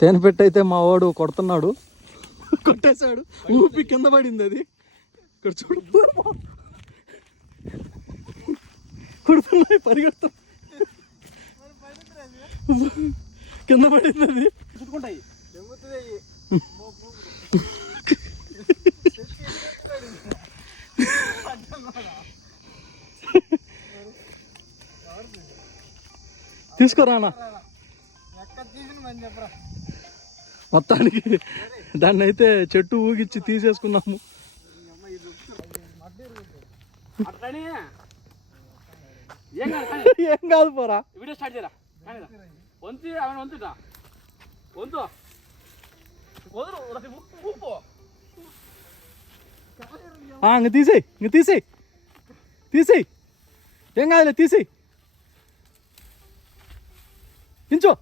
తేనె పెట్టయితే మా వాడు కొడుతున్నాడు, కొట్టేశాడు, ఊపి కింద పడింది అది. ఇక్కడ చూడు కొడుతున్నాయి, పరిగెడుతు కింద పడింది అది. చుట్టుకుంటాయి తీసుకోరానా. మొత్తానికి దాన్ని అయితే చెట్టు ఊగిచ్చి తీసేసుకున్నాము. ఏం కాదు పోరా. వీడియో స్టార్ట్ చేయరా. ఇంక తీసేయి, ఇంక తీసేయి, తీసేయి, ఏం కాదులే, తీసేయి, ఇంచో.